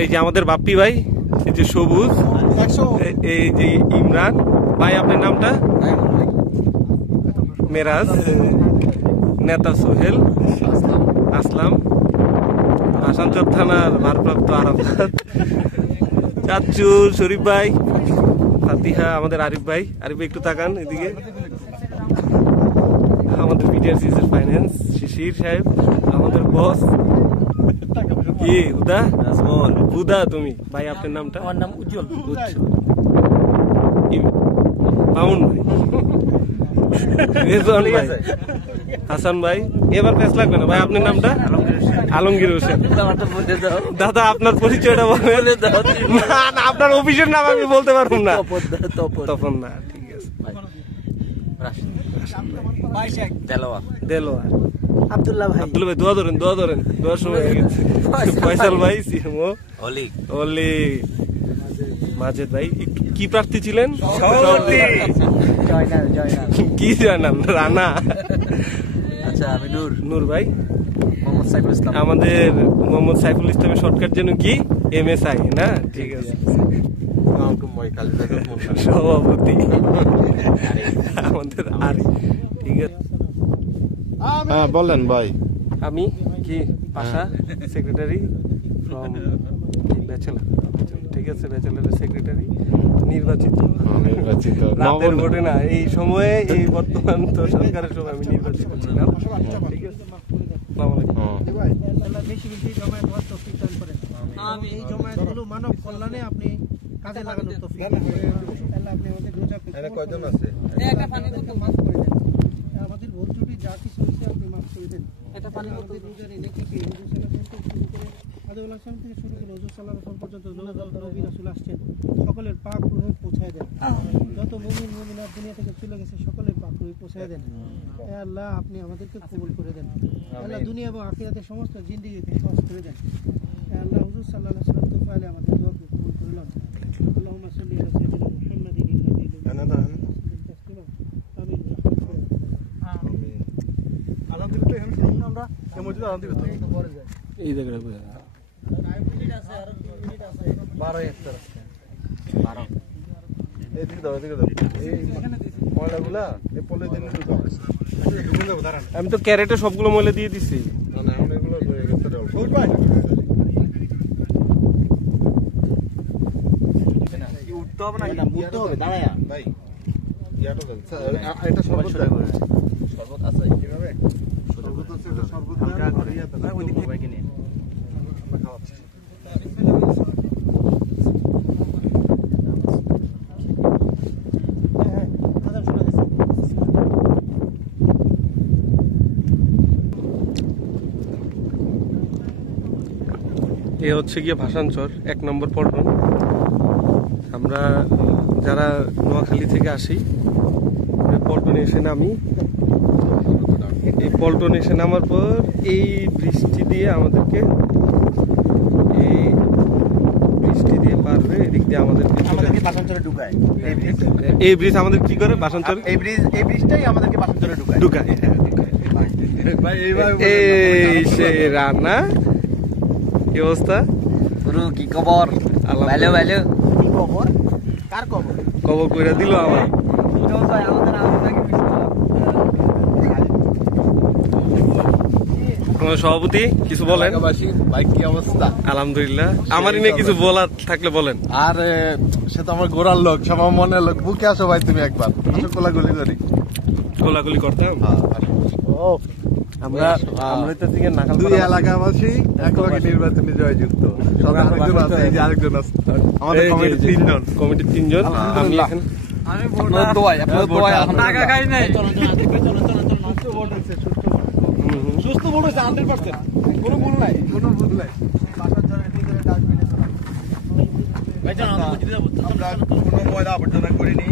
এই যে আমাদের বাপ্পি ভাই, এই যে সবুজ, এই যে ইমরান ভাই, আপনার নামটা? মেরাজ, নেতা সোহেল, আসলাম, ভাষান্তর থানার ভারপ্রাপ্ত আরাফাত, চাচ্চু, শরীফ ভাই, ফাতিহা, আমাদের আরিফ ভাই। আরিফ ভাই একটু তাকান এদিকে। আমাদের বিডিআরসিএস ফাইন্যান্স শিশির সাহেব, আমাদের বস। কি হুদা? হুদা তুমি ভাই, আপনার নামটা? আমার নাম উজ্জ্বল। মামুন ভাই, রেজওয়ান ভাই, হাসান ভাই। এবার ফেস লাগবে না ভাই, আপনার নামটা? আলমগীর হোসেন। দাদা আপনার পরিচয়টা বলেন। না না, আপনার অফিসের নাম আমি বলতে পারবো না। তপন না, ঠিক আছে। দেলোয়ার, আব্দুল্লাহ ভাই। আব্দুল ভাই, দোয়া ধরেন, দোয়া ধরেন, দোয়ার সময় হয়ে গেছে। ফয়সাল ভাই, সিএমও, অলি, মাজেদ ভাই। কি প্রার্থী ছিলেন? কি জানান? রানা। আচ্ছা, আমি নূর ভাই। মোহাম্মদ সাইফুল ইসলাম। আমাদের মোহাম্মদ সাইফুল ইসলামের শর্টকাট যেন কি? MSI না? ঠিক আছে। সভাপতি আমাদের আর, ঠিক আছে। হ্যাঁ বলেন ভাই। আমি কি পাশা, সেক্রেটারি ফ্রম ব্যাচেলার, ঠিক আছে, ব্যাচেলারের সেক্রেটারি, নির্বাচিত। রাতের ভোটে না, এই সময়ে, এই বর্তমান তো সরকারের সময় আমি নির্বাচিত ছিলাম, ঠিক আছে। এই জমায়েতগুলো মানব কল্যাণে আপনি কাজে লাগানোর তৌফিক দান করেন। আল্লাহ আপনি আমাদের রোজাকে কয়জন আছে? একটা পানি বোতল মাফ করে দেন। আমাদের ভুল ত্রুটি যা কিছু হয়েছে আপনি মাফ করে দেন। একটা পানি বোতল রোজার নেকিকে হুজুর সাল্লাল্লাহু আলাইহি ওয়াসাল্লাম থেকে শুরু করে হুজুর সাল্লাল্লাহু আলাইহি ওয়াসাল্লাম পর্যন্ত নবী রাসূল আসছেন, সকলের পাক রূহে পৌঁছায় দেন। যত মুমিন মুমিনাত দুনিয়া থেকে চলে গেছে সকলের পাক রূহে পৌঁছায় দেন। হে আল্লাহ আপনি আমাদেরকে কবুল করে দেন। আল্লাহ দুনিয়া এবং আখিরাতের সমস্ত জিন্দেগিকে সহজ করে দেন। হে আল্লাহ হুজুর সাল্লাল্লাহু আলাইহি ওয়াসাল্লাম তোফালে আমাদের দোয়াকে কবুল করলেন। আল্লাহুম্মা সাল্লি আলা সাইয়্যিদিনা মুহাম্মাদিন আমিন। আলহামদুলিল্লাহ, এখন শুনুন আমরা এই মসজিদে আলহামদুলিল্লাহ পরে যাই। এই জায়গাটা বুঝা 12 একটা 12 এই দিকে দাও, দিকে দাও। এই ময়লাগুলা এই পলে দিন একটু দাও। ঢুকুন দাও দাঁড়ান। আমি তো ক্যারেটে সবগুলো ময়লা দিয়ে দিছি। না না, এখন এগুলো রয়ে গেছে দাও। ওই ভাই কি উঠতে হবে না? না উঠতে হবে, দাঁড়ায়া ভাই। ইয়াটা দেন এটা শরবত করে। শরবত আছে কিভাবে? শরবত আছে, এটা শরবত হালকা করে ইয়াটা না, ওই দিকে ভাইকে নিয়ে আমরা খাওয়াচ্ছি। এ হচ্ছে গিয়ে ভাষাঞ্চর 1 নম্বর পল্টন। আমরা যারা নোয়াখালী থেকে আসি, পল্টনে এসে নামি। এই পল্টনে এসে নামার পর এই বৃষ্টি দিয়ে আমাদেরকে, এই বৃষ্টি দিয়ে পার হয়ে এদিক দিয়ে আমাদেরকে ভাষান্তরে ঢুকায়। এই ব্রিজ আমাদের কি করে? ভাষান্তর, এই ব্রিজটাই আমাদেরকে ভাষান্তরে ঢুকায়। এই সে রান্না, কি অবস্থা? গুরু কি খবর? ভালো ভালো। কি খবর? কার খবর? খবর কইরা দিল আমার। আমাদের সভাপতি কিছু বলেন। ভাই কি অবস্থা? আলহামদুলিল্লাহ। আমারই নিয়ে কিছু বলার থাকলে বলেন। আর সে তো আমার গোড়ার লোক, সব আমার মনের লোক। বুকে আসো ভাই তুমি একবার, কোলাগুলি করি। গোলাগুলি করতাম। ও আমরা তো থেকে নাকাল দুই এলাকাবাসী একলগে নির্বাচনী জয়যুক্ত। সব আরেকজন আছে, এই যে আরেকজন আছে আমাদের কমিটির 3 জন। কমিটির 3 জন। আমি এখানে আপনার দোয়াই, আপনার দোয়াই। টাকা খাই নাই। সুস্থ ভোট হয়েছে 100%। কোনো ভুল নাই, কোনো ভুল নাই। বাসার জন্য ঠিক করে ডাস্টবিনে ভাই জানো, আমরা কোনো ময়লা আবর্জনা করিনি।